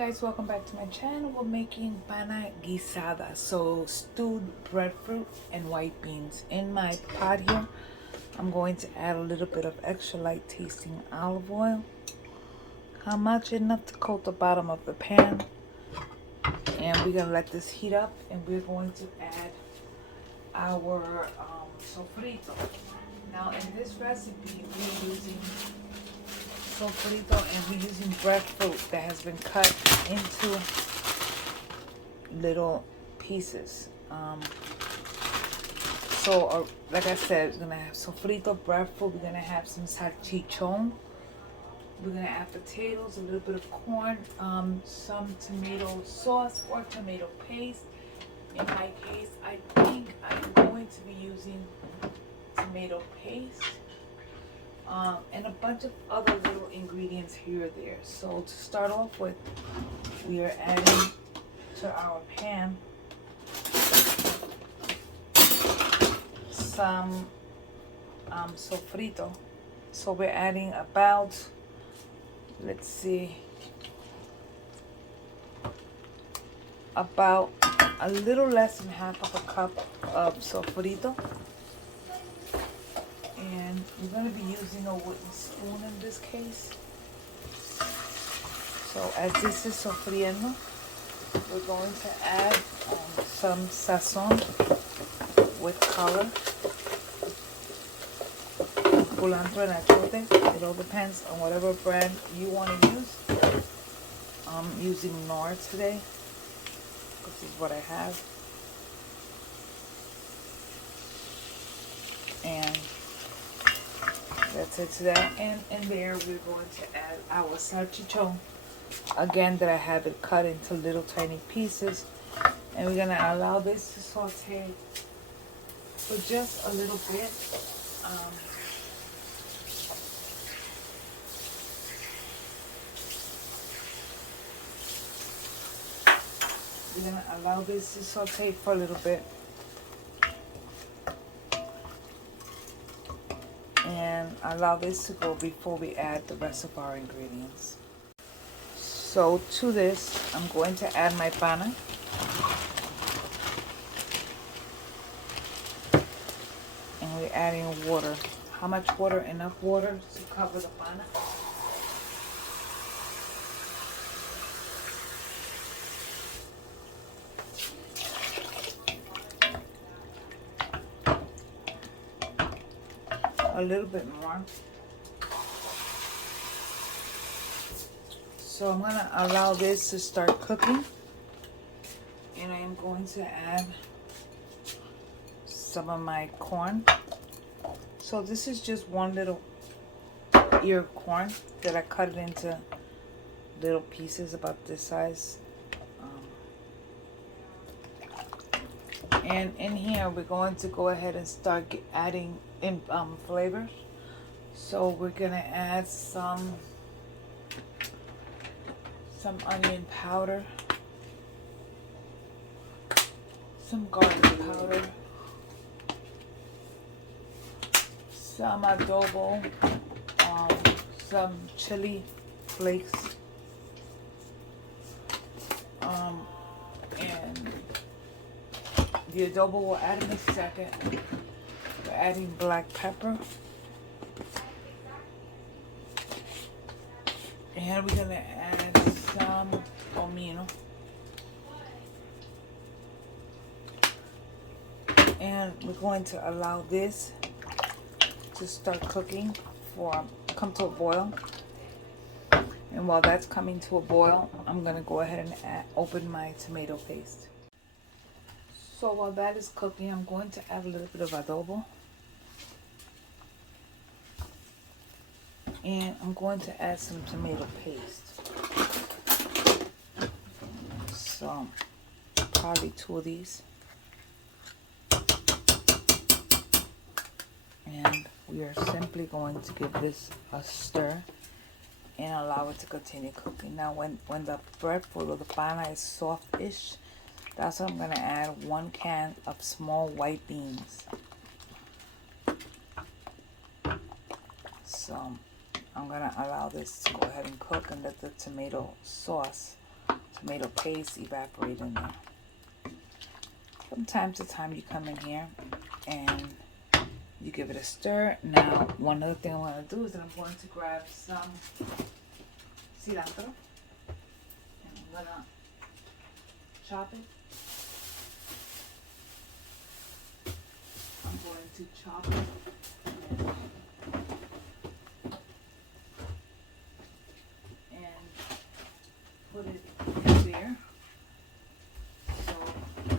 Guys, welcome back to my channel. We're making Pana guisada, so stewed breadfruit and white beans. In my pot here, I'm going to add a little bit of extra light tasting olive oil. How much? Enough to coat the bottom of the pan. And we're going to let this heat up, and we're going to add our sofrito. Now in this recipe, we're using sofrito, and we're using breadfruit that has been cut into little pieces. Like I said, we're gonna have sofrito, breadfruit. We're gonna have some salchichon. We're gonna add potatoes, a little bit of corn, some tomato sauce or tomato paste. In my case, I think I'm going to be using tomato paste. And a bunch of other little ingredients here or there. So to start off with, we are adding to our pan some sofrito. So we're adding about, let's see, about a little less than half of a cup of sofrito. And we're going to be using a wooden spoon in this case. So as this is sofriendo, we're going to add some sazon with color, culantro and achote. It all depends on whatever brand you want to use. I'm using Nor today because this is what I have. And that's it to that. And in there we're going to add our salchichon. Again, that I have it cut into little tiny pieces. And we're going to allow this to saute for just a little bit. We're going to allow this to saute for a little bit. And allow this to go before we add the rest of our ingredients. So to this, I'm going to add my pana. And we're adding water. How much water? Enough water to cover the pana. A little bit more. So I'm going to allow this to start cooking, and I am going to add some of my corn. So this is just one little ear of corn that I cut it into little pieces about this size. And in here we're going to go ahead and start adding in flavors. So we're going to add some onion powder, some garlic powder, some adobo, some chili flakes, and the adobo we'll add in a second. We're adding black pepper. And we're going to add some comino. And we're going to allow this to start cooking come to a boil. And while that's coming to a boil, I'm going to go ahead and open my tomato paste. So while that is cooking, I'm going to add a little bit of adobo. And I'm going to add some tomato paste. So probably 2 of these. And we are simply going to give this a stir and allow it to continue cooking. Now when the breadfruit or the pana is soft-ish, that's when I'm going to add 1 can of small white beans. So I'm going to allow this to go ahead and cook and let the tomato sauce tomato paste evaporate in there. From time to time you come in here and you give it a stir. Now, one other thing I'm going to do is that I'm going to grab some cilantro and I'm going to chop it. I'm going to chop it and put it in there. So, in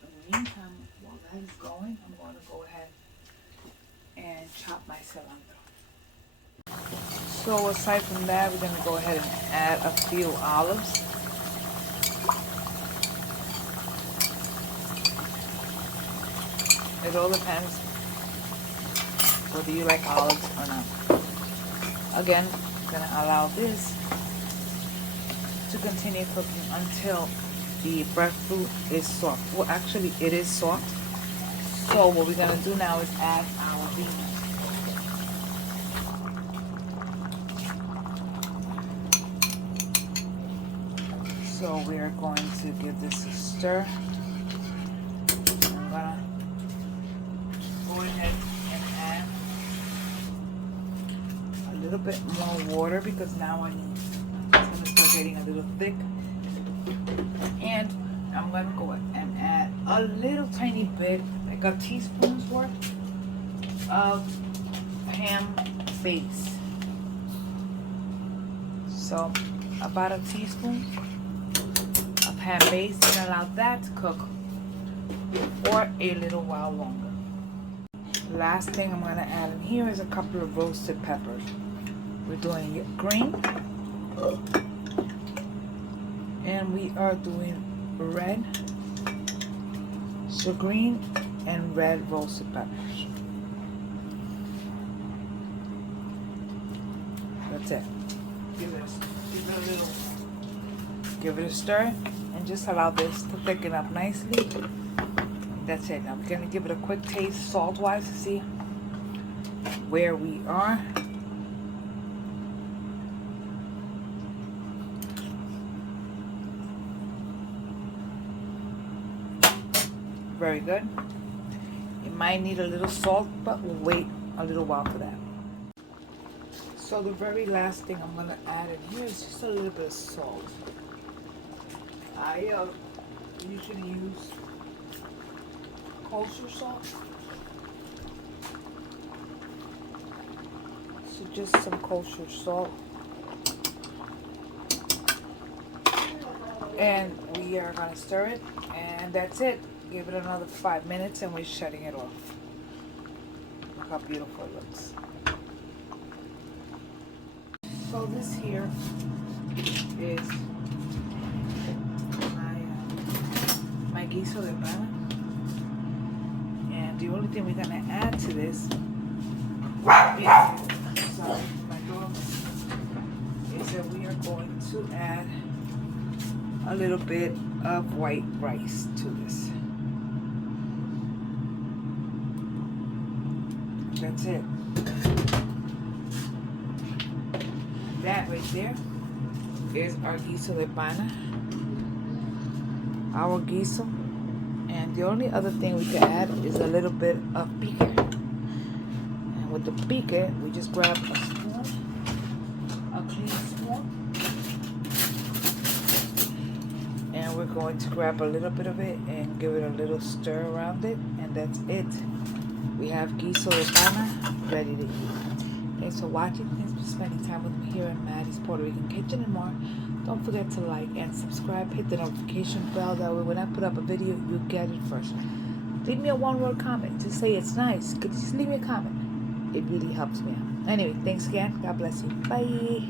the meantime, while that is going, I'm going to go ahead and chop my cilantro. So aside from that, we're going to go ahead and add a few olives. It all depends whether you like olives or not. Again, I'm going to allow this to continue cooking until the breadfruit is soft. Well, actually, it is soft. So what we're going to do now is add our beans. So we are going to give this a stir. I'm going to go ahead and add a little bit more water because now it's going to start getting a little thick. And I'm going to go ahead and add a little tiny bit, like a teaspoon's worth of ham base. So about a teaspoon of ham base, and allow that to cook for a little while longer. Last thing I'm going to add in here is a couple of roasted peppers. We're doing green and we are doing red. So green and red roasted peppers. That's it. Give it a stir and just allow this to thicken up nicely. That's it. Now we're going to give it a quick taste salt wise to see where we are. Very good. You might need a little salt, but we'll wait a little while for that. So the very last thing I'm going to add in here is just a little bit of salt. I usually use kosher salt. So just some kosher salt. And we are going to stir it, and that's it. Give it another 5 minutes and we're shutting it off. Look how beautiful it looks. So this here is my guiso de Pana. And the only thing we're going to add to this is that we are going to add a little bit of white rice to this. That's it. That right there is our guiso de Pana, our guiso. And the only other thing we can add is a little bit of pique. And with the pique, we just grab a spoon, a clean spoon, and we're going to grab a little bit of it and give it a little stir around it, and that's it. We have guiso de Pana ready to eat. Thanks for watching. Thanks for spending time with me here in Maddy's Puerto Rican Kitchen and more. Don't forget to like and subscribe. Hit the notification bell. That way when I put up a video, you get it first. Leave me a one-word comment. Just say it's nice. Just leave me a comment. It really helps me out. Anyway, thanks again. God bless you. Bye.